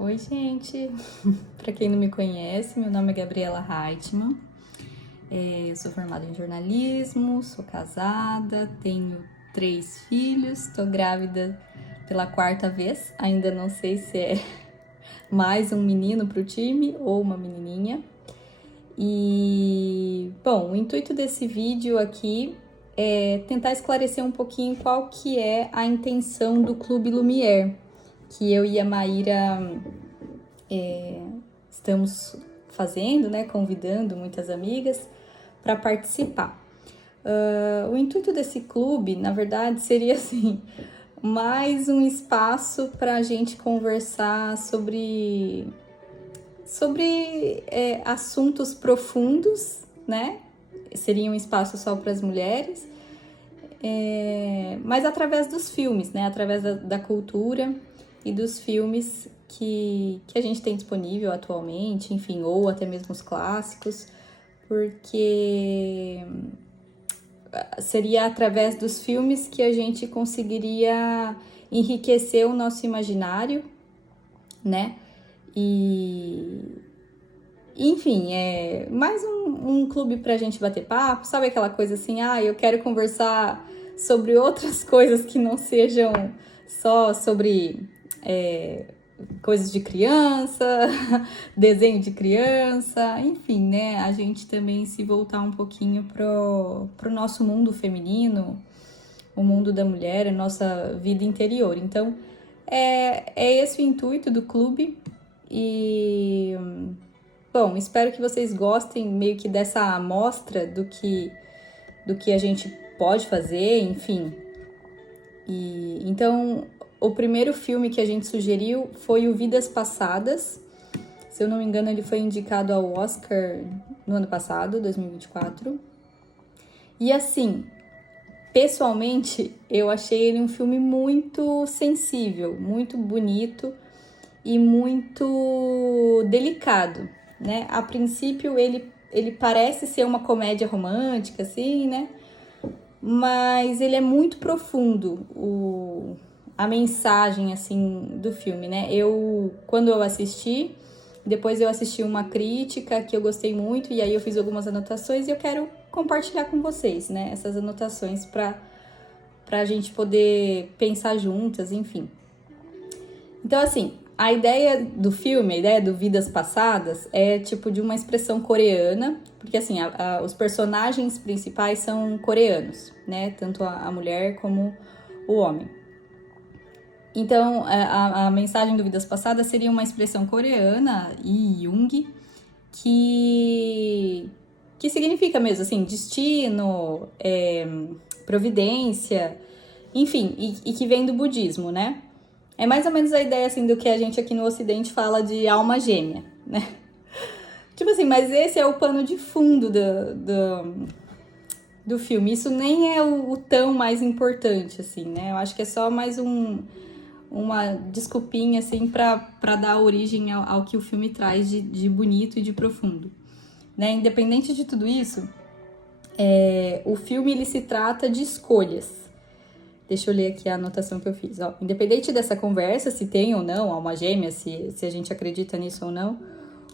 Oi, gente! Para quem não me conhece, meu nome é Gabriela Reitman. Eu sou formada em jornalismo, sou casada, tenho 3 filhos, estou grávida pela 4ª vez. Ainda não sei se é mais um menino para o time ou uma menininha. E, bom, o intuito desse vídeo aqui é tentar esclarecer um pouquinho qual que é a intenção do Clube Lumière, que eu e a Maíra estamos fazendo, né, convidando muitas amigas para participar. O intuito desse clube, na verdade, seria assim, mais um espaço para a gente conversar sobre assuntos profundos, né? Seria um espaço só para as mulheres, mas através dos filmes, né? Através da cultura e dos filmes que a gente tem disponível atualmente, enfim, ou até mesmo os clássicos, porque seria através dos filmes que a gente conseguiria enriquecer o nosso imaginário, né? Enfim, é mais um clube pra gente bater papo, sabe aquela coisa assim, eu quero conversar sobre outras coisas que não sejam só sobre coisas de criança, desenho de criança, enfim, né? A gente também se voltar um pouquinho pro nosso mundo feminino, o mundo da mulher, a nossa vida interior. Então, é esse o intuito do clube e, bom, espero que vocês gostem meio que dessa amostra do que a gente pode fazer, enfim. Então, o primeiro filme que a gente sugeriu foi o Vidas Passadas. Se eu não me engano, ele foi indicado ao Oscar no ano passado, 2024. E assim, pessoalmente, eu achei ele um filme muito sensível, muito bonito e muito delicado, né? A princípio, ele parece ser uma comédia romântica, assim, né? Mas ele é muito profundo, a mensagem, assim, do filme, né? Quando eu assisti, depois eu assisti uma crítica que eu gostei muito, e aí eu fiz algumas anotações e eu quero compartilhar com vocês, né? Essas anotações pra gente poder pensar juntas, enfim. Então, assim, a ideia do filme, a ideia do Vidas Passadas é tipo de uma expressão coreana, porque assim, os personagens principais são coreanos, né? Tanto a mulher como o homem. Então, a mensagem do Vidas Passadas seria uma expressão coreana, Lee Jung, que significa mesmo assim, destino, providência, enfim, e que vem do budismo, né? É mais ou menos a ideia, assim, do que a gente aqui no Ocidente fala de alma gêmea, né? Tipo assim, mas esse é o pano de fundo do filme. Isso nem é o tão mais importante, assim, né? Eu acho que é só mais uma desculpinha, assim, pra dar origem ao que o filme traz de bonito e de profundo, né? Independente de tudo isso, o filme, ele se trata de escolhas. Deixa eu ler aqui a anotação que eu fiz. Ó, independente dessa conversa, se tem ou não alma gêmea, se a gente acredita nisso ou não,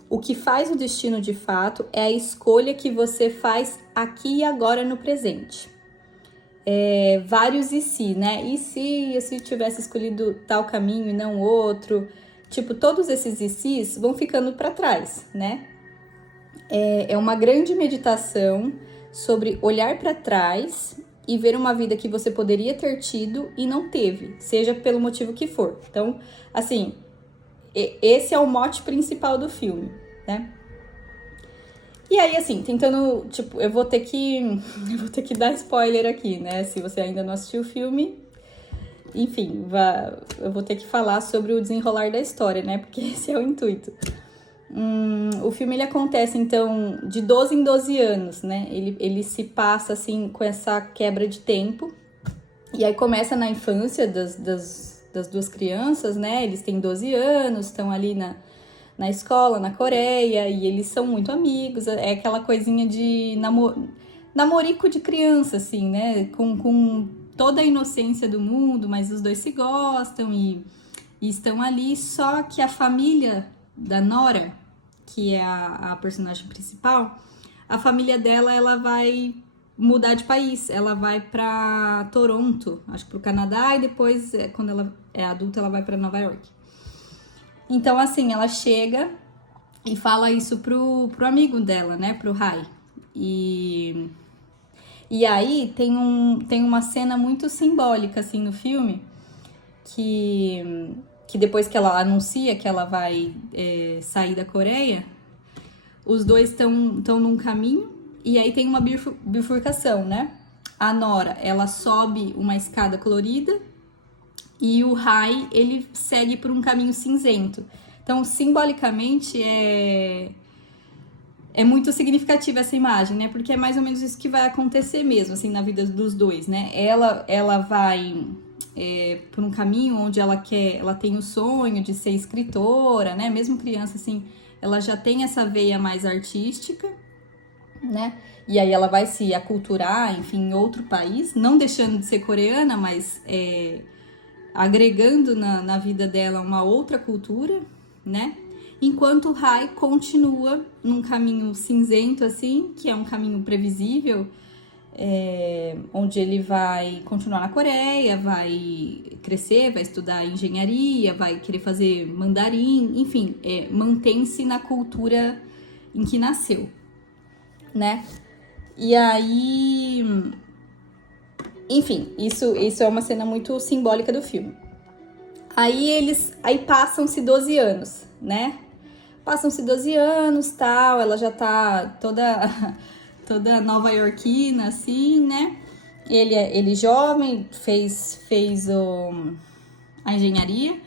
o que faz o destino de fato é a escolha que você faz aqui e agora no presente. Vários e se, né? E se eu tivesse escolhido tal caminho e não outro? Tipo, todos esses e se's vão ficando para trás, né? É uma grande meditação sobre olhar para trás e ver uma vida que você poderia ter tido e não teve, seja pelo motivo que for. Então, assim, esse é o mote principal do filme, né? E aí, assim, tentando, tipo, eu vou ter que dar spoiler aqui, né? Se você ainda não assistiu o filme, enfim, eu vou ter que falar sobre o desenrolar da história, né? Porque esse é o intuito. O filme, ele acontece, então, de 12 em 12 anos, né? Ele se passa, assim, com essa quebra de tempo. E aí começa na infância das duas crianças, né? Eles têm 12 anos, estão ali na escola, na Coreia, e eles são muito amigos. É aquela coisinha de namorico de criança, assim, né? Com toda a inocência do mundo, mas os dois se gostam e e estão ali, só que a família da Nora, que é a personagem principal, a família dela, ela vai mudar de país, ela vai pra Toronto, acho que pro Canadá, e depois, quando ela é adulta, ela vai pra Nova York. Então, assim, ela chega e fala isso pro amigo dela, né, pro Rai. E aí tem uma cena muito simbólica, assim, no filme, que depois que ela anuncia que ela vai sair da Coreia, os dois estão num caminho, e aí tem uma bifurcação, né? A Nora, ela sobe uma escada colorida, e o Rai, ele segue por um caminho cinzento. Então, simbolicamente, é muito significativa essa imagem, né? Porque é mais ou menos isso que vai acontecer mesmo, assim, na vida dos dois, né? Ela vai por um caminho onde ela tem o sonho de ser escritora, né? Mesmo criança, assim, ela já tem essa veia mais artística, né? E aí ela vai se aculturar, enfim, em outro país, não deixando de ser coreana, mas agregando na vida dela uma outra cultura, né? Enquanto o Rai continua num caminho cinzento, assim, que é um caminho previsível, onde ele vai continuar na Coreia, vai crescer, vai estudar engenharia, vai querer fazer mandarim, enfim, mantém-se na cultura em que nasceu, né? E aí, enfim, isso é uma cena muito simbólica do filme. Aí passam-se 12 anos, né? Passam-se 12 anos, tal, ela já tá toda nova-iorquina, assim, né? Ele jovem, fez a engenharia,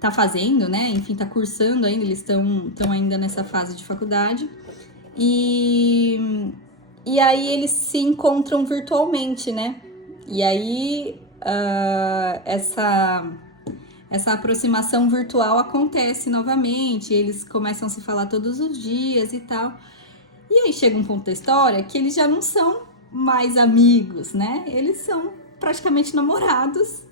tá fazendo, né? Enfim, tá cursando ainda, eles estão ainda nessa fase de faculdade. E aí eles se encontram virtualmente, né? E aí essa aproximação virtual acontece novamente, eles começam a se falar todos os dias e tal. E aí chega um ponto da história que eles já não são mais amigos, né? Eles são praticamente namorados,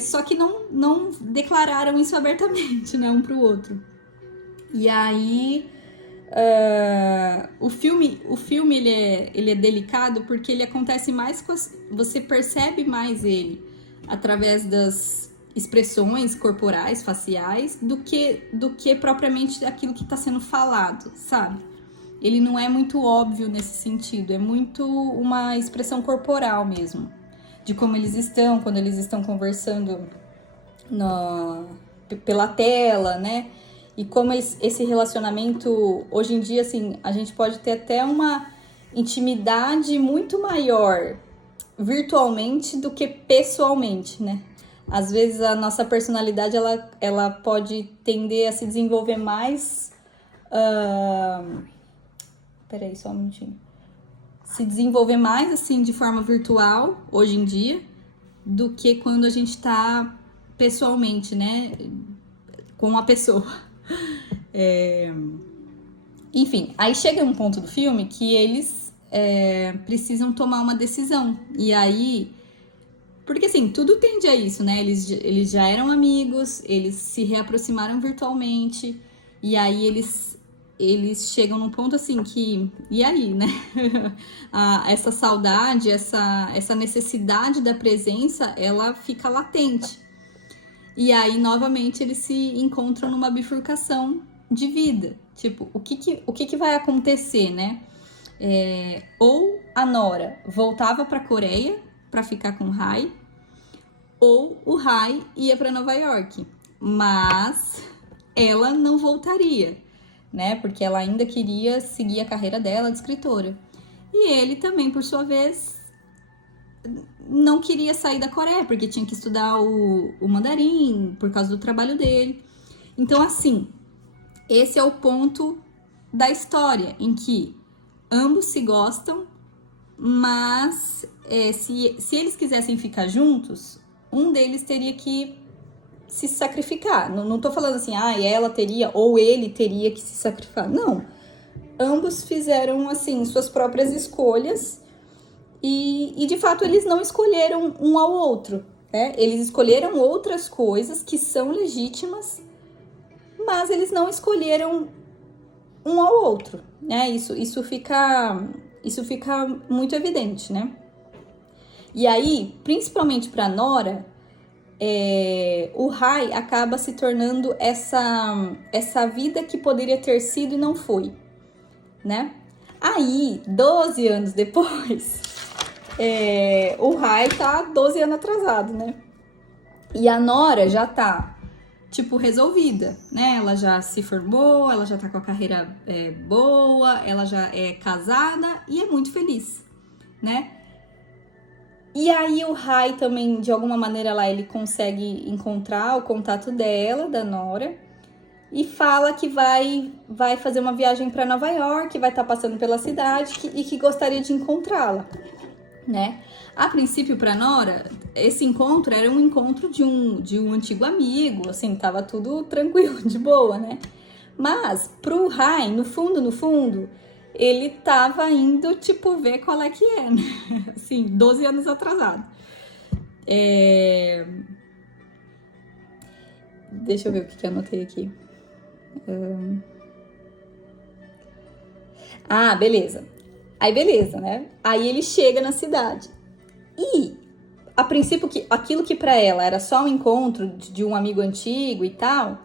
só que não declararam isso abertamente, né, um pro outro. E aí o filme ele é delicado porque ele acontece mais você percebe mais ele através das expressões corporais, faciais, do que propriamente aquilo que está sendo falado, sabe? Ele não é muito óbvio nesse sentido, é muito uma expressão corporal mesmo, de como eles estão, quando eles estão conversando pela tela, né? E como esse relacionamento, hoje em dia, assim, a gente pode ter até uma intimidade muito maior virtualmente do que pessoalmente, né? Às vezes a nossa personalidade, ela pode tender a se desenvolver mais... Peraí, só um minutinho. Se desenvolver mais, assim, de forma virtual, hoje em dia, do que quando a gente tá pessoalmente, né? Com a pessoa. Enfim, aí chega um ponto do filme que eles precisam tomar uma decisão. E aí... Porque, assim, tudo tende a isso, né? Eles já eram amigos, eles se reaproximaram virtualmente, e aí eles chegam num ponto, assim, que... E aí, né? Essa saudade, essa necessidade da presença, ela fica latente. E aí, novamente, eles se encontram numa bifurcação de vida. Tipo, o que vai acontecer, né? Ou a Nora voltava pra Coreia para ficar com o Rai, ou o Rai ia para Nova York, mas ela não voltaria, né? Porque ela ainda queria seguir a carreira dela de escritora. E ele também, por sua vez, não queria sair da Coreia, porque tinha que estudar o mandarim por causa do trabalho dele. Então, assim, esse é o ponto da história em que ambos se gostam, mas se eles quisessem ficar juntos, um deles teria que se sacrificar. Não tô falando assim, ela teria ou ele teria que se sacrificar. Não. Ambos fizeram, assim, suas próprias escolhas e de fato, eles não escolheram um ao outro, né? Eles escolheram outras coisas que são legítimas, mas eles não escolheram um ao outro, né? Isso fica muito evidente, né? E aí, principalmente para Nora, o Rai acaba se tornando essa vida que poderia ter sido e não foi, né? Aí, 12 anos depois, o Rai tá 12 anos atrasado, né? E a Nora já tá, tipo, resolvida, né? Ela já se formou, ela já tá com a carreira boa, ela já é casada e é muito feliz, né? E aí o Rai também, de alguma maneira lá, ele consegue encontrar o contato dela, da Nora, e fala que vai fazer uma viagem para Nova York, vai estar passando pela cidade e que gostaria de encontrá-la, né? A princípio, para Nora, esse encontro era um encontro de um antigo amigo, assim, tava tudo tranquilo, de boa, né? Mas pro Rai, no fundo, ele tava indo, tipo, ver qual é que é, né? Assim, 12 anos atrasado. Deixa eu ver o que eu anotei aqui. Beleza. Aí, beleza, né? Aí ele chega na cidade. E, a princípio, aquilo que pra ela era só um encontro de um amigo antigo e tal,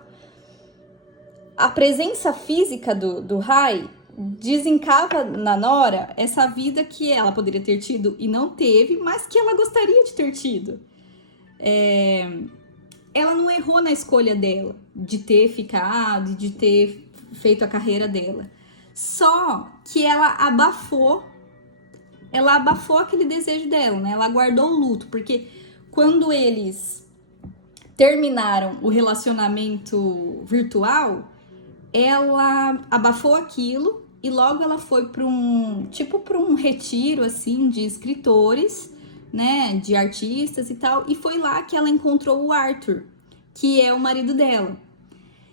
a presença física do Rai desencava na Nora essa vida que ela poderia ter tido e não teve, mas que ela gostaria de ter tido. Ela não errou na escolha dela de ter ficado, de ter feito a carreira dela. Só que ela abafou aquele desejo dela, né? Ela guardou o luto, porque quando eles terminaram o relacionamento virtual, ela abafou aquilo e logo ela foi para um retiro assim de escritores, né, de artistas e tal, e foi lá que ela encontrou o Arthur, que é o marido dela.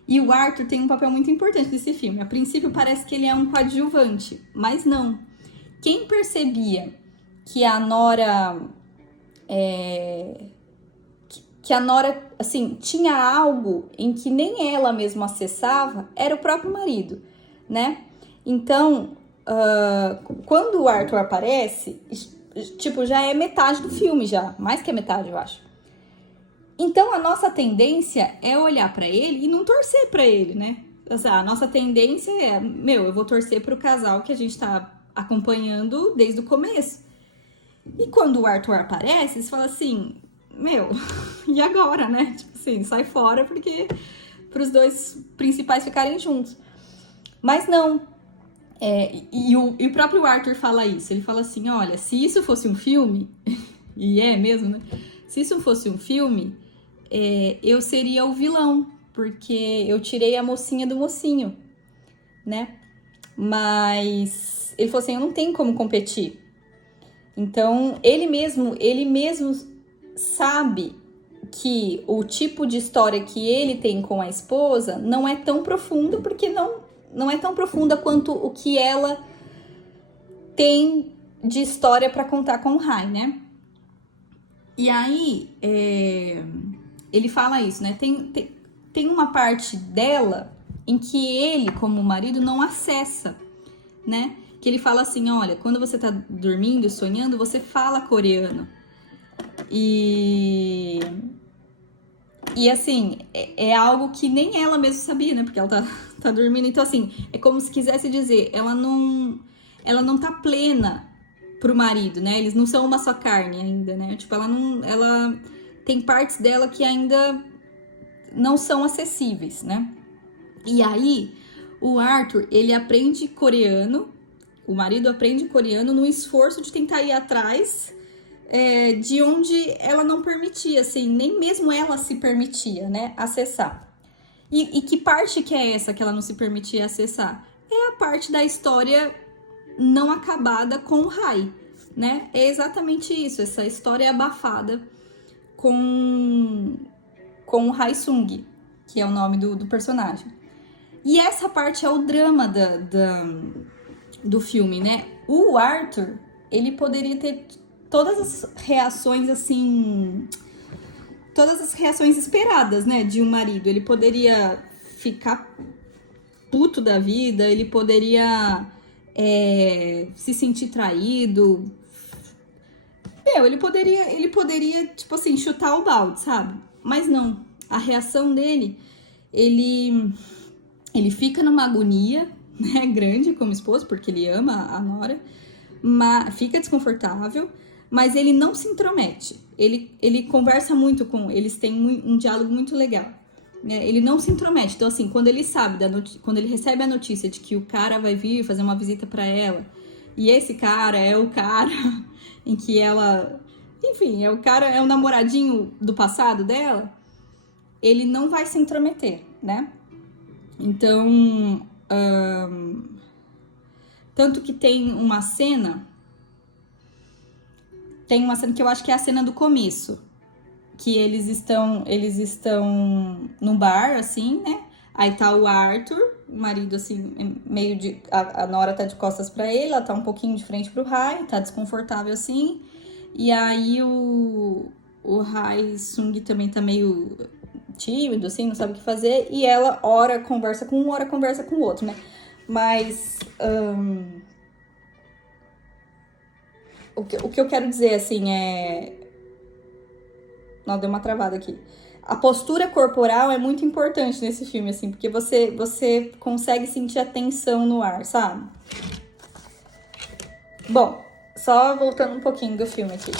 E o Arthur tem um papel muito importante nesse filme. A princípio parece que ele é um coadjuvante, mas não. Quem percebia que a Nora assim, tinha algo em que nem ela mesma acessava, era o próprio marido, né? Então, quando o Arthur aparece, tipo, já é metade do filme, já. Mais que a metade, eu acho. Então, a nossa tendência é olhar pra ele e não torcer pra ele, né? A nossa tendência é, eu vou torcer pro casal que a gente tá acompanhando desde o começo. E quando o Arthur aparece, você fala assim, e agora, né? Tipo assim, sai fora porque para os dois principais ficarem juntos. Mas não. E o próprio Arthur fala isso. Ele fala assim, olha, se isso fosse um filme, e é mesmo, né? Se isso fosse um filme, eu seria o vilão, porque eu tirei a mocinha do mocinho, né? Mas ele falou assim, eu não tenho como competir. Então, ele mesmo sabe que o tipo de história que ele tem com a esposa não é tão profundo, porque não é tão profunda quanto o que ela tem de história para contar com o Rai, né? E aí, ele fala isso, né? Tem uma parte dela em que ele, como marido, não acessa, né? Que ele fala assim, olha, quando você tá dormindo, sonhando, você fala coreano. E assim, é algo que nem ela mesma sabia, né? Porque ela tá dormindo. Então, assim, é como se quisesse dizer, ela não tá plena pro marido, né? Eles não são uma só carne ainda, né? Tipo, ela tem partes dela que ainda não são acessíveis, né? E aí, o Arthur, ele aprende coreano, o marido aprende coreano no esforço de tentar ir atrás de onde ela não permitia, assim, nem mesmo ela se permitia, né, acessar. E que parte que é essa que ela não se permitia acessar? É a parte da história não acabada com o Rai, né? É exatamente isso, essa história abafada com o Hai Sung, que é o nome do personagem. E essa parte é o drama do filme, né? O Arthur, ele poderia ter todas as reações, assim, todas as reações esperadas, né, de um marido. Ele poderia ficar puto da vida, ele poderia se sentir traído. Ele poderia, tipo assim, chutar o balde, sabe? Mas não. A reação dele, ele fica numa agonia, né, grande como esposo, porque ele ama a Nora, mas fica desconfortável, mas ele não se intromete. Ele conversa muito com... Eles têm um diálogo muito legal. Né? Ele não se intromete. Então, assim, quando ele sabe, quando ele recebe a notícia de que o cara vai vir fazer uma visita pra ela, e esse cara é o cara em que ela... Enfim, é o namoradinho do passado dela, ele não vai se intrometer, né? Então, tanto que tem uma cena que eu acho que é a cena do começo, que eles estão num bar, assim, né? Aí tá o Arthur, o marido, assim, meio de... A Nora tá de costas pra ele, ela tá um pouquinho de frente pro Rai, tá desconfortável, assim. E aí o Rai Sung também tá meio tímido, assim, não sabe o que fazer. E ela, ora conversa com um, ora conversa com o outro, né? Mas... O que eu quero dizer, assim, Não, deu uma travada aqui. A postura corporal é muito importante nesse filme, assim, porque você consegue sentir a tensão no ar, sabe? Bom, só voltando um pouquinho do filme aqui.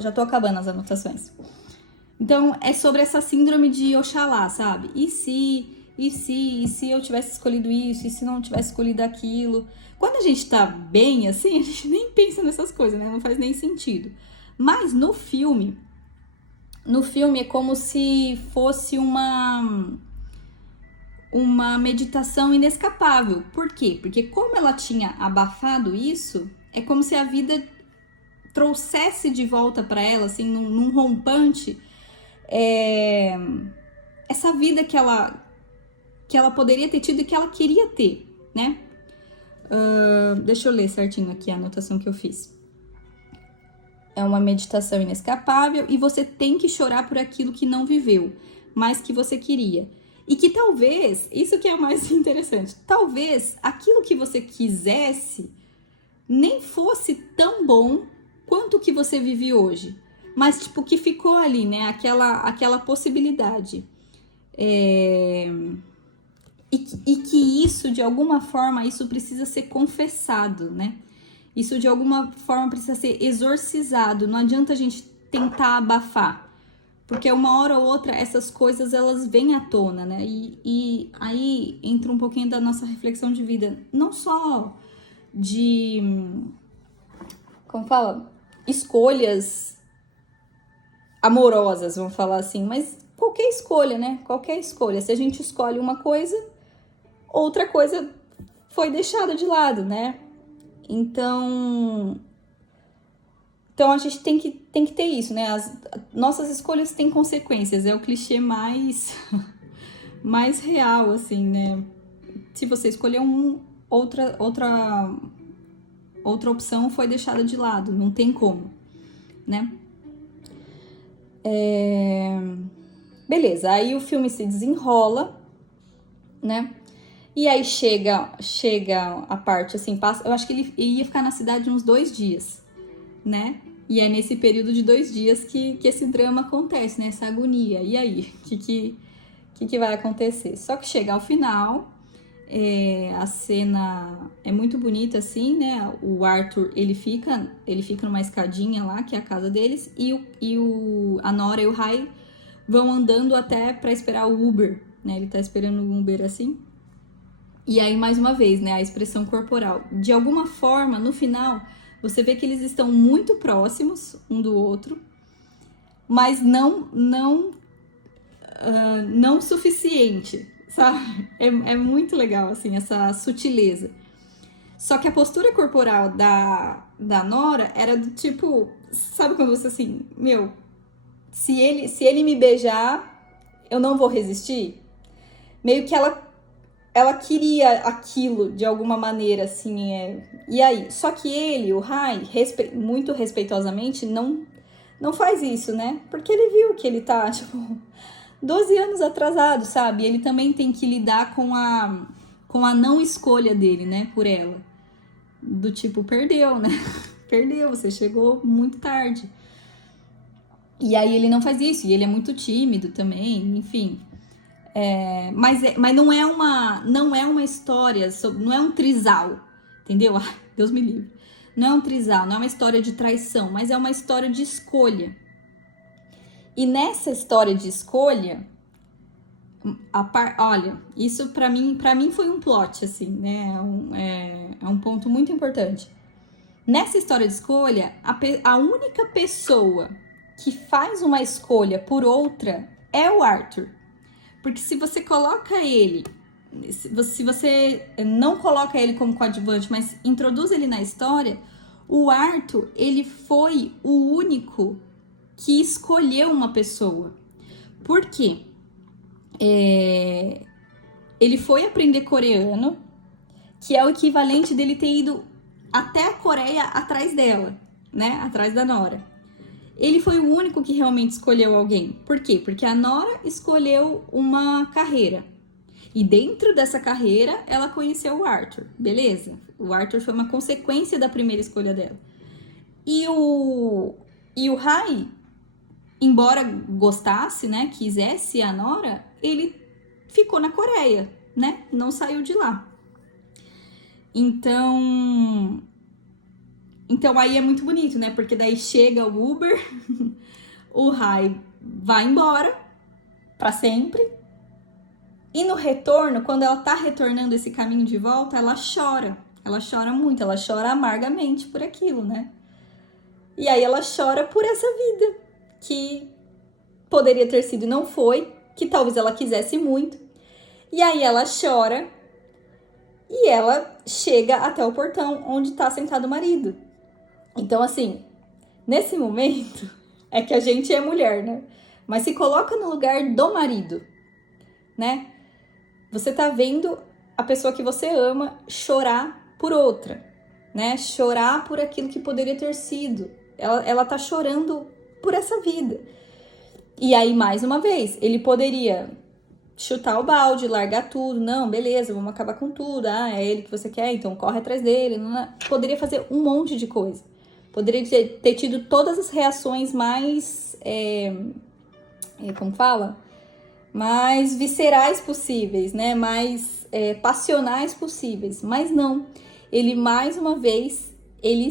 Já tô acabando as anotações. Então, é sobre essa síndrome de Oxalá, sabe? E se eu tivesse escolhido isso? E se não tivesse escolhido aquilo? Quando a gente tá bem, assim, a gente nem pensa nessas coisas, né? Não faz nem sentido. Mas no filme é como se fosse uma meditação inescapável. Por quê? Porque como ela tinha abafado isso, é como se a vida trouxesse de volta para ela, assim, num rompante, essa vida que ela poderia ter tido e que ela queria ter, né? Deixa eu ler certinho aqui a anotação que eu fiz. É uma meditação inescapável e você tem que chorar por aquilo que não viveu, mas que você queria. E que talvez, isso que é o mais interessante, talvez aquilo que você quisesse nem fosse tão bom quanto o que você vive hoje. Mas, tipo, que ficou ali, né? Aquela possibilidade. E que isso, de alguma forma, isso precisa ser confessado, né? Isso, de alguma forma, precisa ser exorcizado. Não adianta a gente tentar abafar. Porque uma hora ou outra, essas coisas, elas vêm à tona, né? E aí entra um pouquinho da nossa reflexão de vida. Não só de... Como fala? Escolhas amorosas, vamos falar assim. Mas qualquer escolha, né? Qualquer escolha. Se a gente escolhe uma coisa, outra coisa foi deixada de lado, né? Então a gente tem que ter isso, né? Nossas escolhas têm consequências. É o clichê mais real, assim, né? Se você escolher outra opção foi deixada de lado. Não tem como, né? Beleza, aí o filme se desenrola, né? E aí chega a parte, assim, passa... Eu acho que ele ia ficar na cidade uns 2 dias, né? E é nesse período de 2 dias que esse drama acontece, né? Essa agonia. E aí? O que vai acontecer? Só que chega ao final, a cena é muito bonita, assim, né? O Arthur, ele fica numa escadinha lá, que é a casa deles, e a Nora e o Rai vão andando até pra esperar o Uber, né? Ele tá esperando o Uber, assim. E aí, mais uma vez, né, a expressão corporal. De alguma forma, no final, você vê que eles estão muito próximos um do outro, mas não suficiente, sabe? É muito legal, assim, essa sutileza. Só que a postura corporal da Nora era do tipo... Sabe quando você, assim, meu... Se ele me beijar, eu não vou resistir? Meio que ela queria aquilo de alguma maneira, assim, E aí? Só que ele, o Rai, muito respeitosamente, não não faz isso, né? Porque ele viu que ele tá, tipo, 12 anos atrasado, sabe? Ele também tem que lidar com a não escolha dele, né, por ela. Do tipo, perdeu, né? Perdeu, você chegou muito tarde. E aí ele não faz isso, e ele é muito tímido também, enfim. Mas não é uma história, não é um trisal, entendeu? Deus me livre. Não é um trisal, não é uma história de traição, mas é uma história de escolha. E nessa história de escolha, olha, isso pra mim foi um plot, assim, né? É um ponto muito importante. Nessa história de escolha, a única pessoa que faz uma escolha por outra é o Arthur. Porque se você coloca ele, se você não coloca ele como coadjuvante, mas introduz ele na história, o Arthur, ele foi o único que escolheu uma pessoa. Por quê? Ele foi aprender coreano, que é o equivalente dele ter ido até a Coreia atrás dela, né? Atrás da Nora. Ele foi o único que realmente escolheu alguém. Por quê? Porque a Nora escolheu uma carreira. E dentro dessa carreira, ela conheceu o Arthur. Beleza? O Arthur foi uma consequência da primeira escolha dela. E o Rai, embora gostasse, né? Quisesse a Nora, ele ficou na Coreia, né? Não saiu de lá. Então aí é muito bonito, né? Porque daí chega o Uber, o Rai vai embora pra sempre. E no retorno, quando ela tá retornando esse caminho de volta, ela chora. Ela chora muito, ela chora amargamente por aquilo, né? E aí ela chora por essa vida que poderia ter sido e não foi, que talvez ela quisesse muito. E aí ela chora e ela chega até o portão onde tá sentado o marido. Então, assim, nesse momento é que a gente é mulher, né? Mas se coloca no lugar do marido, né? Você tá vendo a pessoa que você ama chorar por outra, né? Chorar por aquilo que poderia ter sido. Ela tá chorando por essa vida. E aí, mais uma vez, ele poderia chutar o balde, largar tudo. Não, beleza, vamos acabar com tudo. Ah, é ele que você quer, então corre atrás dele. Não, poderia fazer um monte de coisa. Poderia ter tido todas as reações mais... como fala? Mais viscerais possíveis, né? Mais passionais possíveis. Mas não. Ele, mais uma vez, ele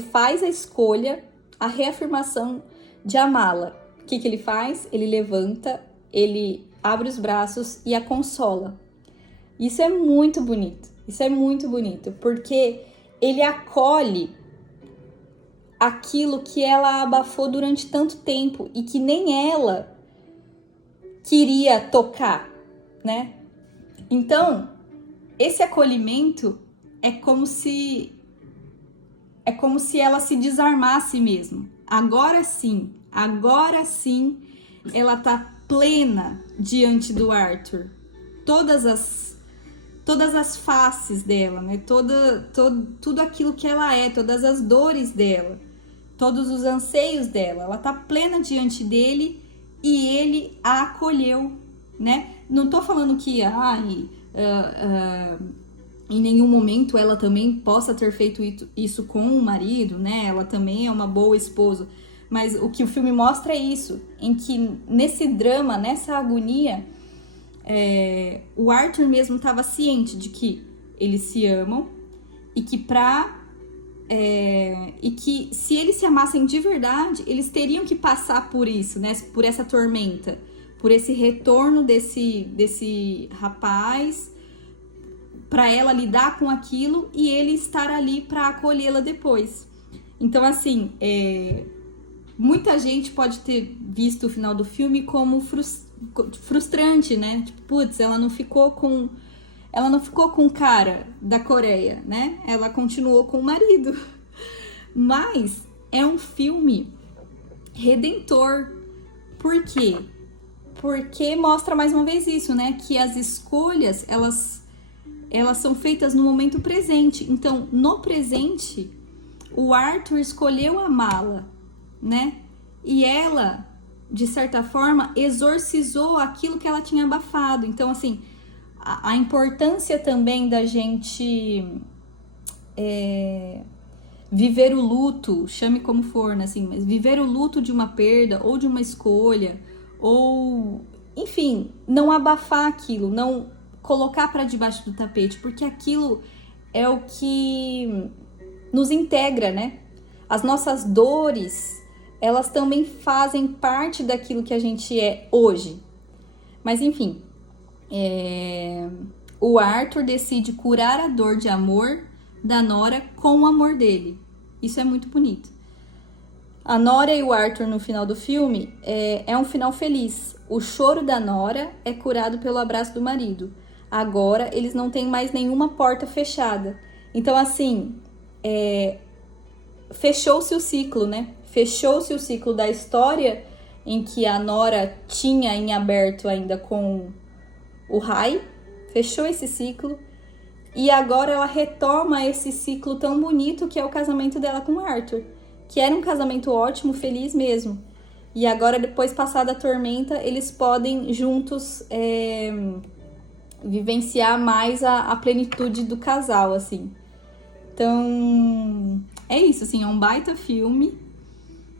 faz a escolha, a reafirmação de amá-la. O que ele faz? Ele levanta, ele abre os braços e a consola. Isso é muito bonito. Isso é muito bonito. Porque ele acolhe aquilo que ela abafou durante tanto tempo e que nem ela queria tocar, né? Então, esse acolhimento é como se ela se desarmasse mesmo. Agora sim, ela tá plena diante do Arthur. Todas as faces dela, né? Tudo aquilo que ela é, todas as dores dela, todos os anseios dela, ela tá plena diante dele e ele a acolheu, né? Não tô falando que em nenhum momento ela também possa ter feito isso com o marido, né? Ela também é uma boa esposa. Mas o que o filme mostra é isso, em que nesse drama, nessa agonia, o Arthur mesmo estava ciente de que eles se amam e que se eles se amassem de verdade, eles teriam que passar por isso, né? Por essa tormenta, por esse retorno desse rapaz, para ela lidar com aquilo e ele estar ali para acolhê-la depois. Então, assim, muita gente pode ter visto o final do filme como frustrante, né? Tipo, putz, ela não ficou com o cara da Coreia, né? Ela continuou com o marido. Mas é um filme redentor. Por quê? Porque mostra mais uma vez isso, né? Que as escolhas, elas são feitas no momento presente. Então, no presente, o Arthur escolheu amá-la, né? e ela, de certa forma, exorcizou aquilo que ela tinha abafado. Então, assim, a importância também da gente viver o luto, chame como for, né, assim, mas viver o luto de uma perda ou de uma escolha, ou, enfim, não abafar aquilo, não colocar para debaixo do tapete, porque aquilo é o que nos integra, né? As nossas dores, elas também fazem parte daquilo que a gente é hoje. Mas enfim, o Arthur decide curar a dor de amor da Nora com o amor dele. Isso é muito bonito. A Nora e o Arthur no final do filme é um final feliz. O choro da Nora é curado pelo abraço do marido. Agora eles não têm mais nenhuma porta fechada. Então, assim, fechou-se o ciclo, né? Fechou-se o ciclo da história em que a Nora tinha em aberto ainda com o Rai. Fechou esse ciclo. E agora ela retoma esse ciclo tão bonito que é o casamento dela com o Arthur. Que era um casamento ótimo, feliz mesmo. E agora, depois passada a tormenta, eles podem juntos vivenciar mais a plenitude do casal, assim. Então, é isso, assim, é um baita filme,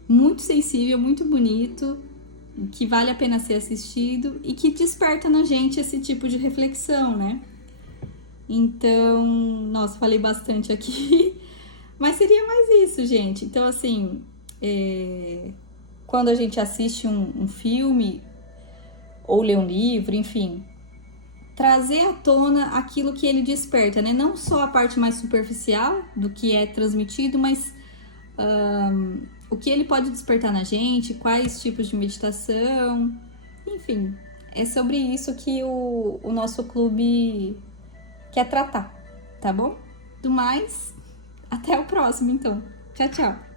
muito sensível, muito bonito, que vale a pena ser assistido e que desperta na gente esse tipo de reflexão, né? Então, nossa, falei bastante aqui, mas seria mais isso, gente. Então, assim, quando a gente assiste um filme ou lê um livro, enfim, trazer à tona aquilo que ele desperta, né? Não só a parte mais superficial do que é transmitido, mas o que ele pode despertar na gente, quais tipos de meditação, enfim, é sobre isso que o nosso clube quer tratar, tá bom? Do mais, até o próximo, então. Tchau, tchau!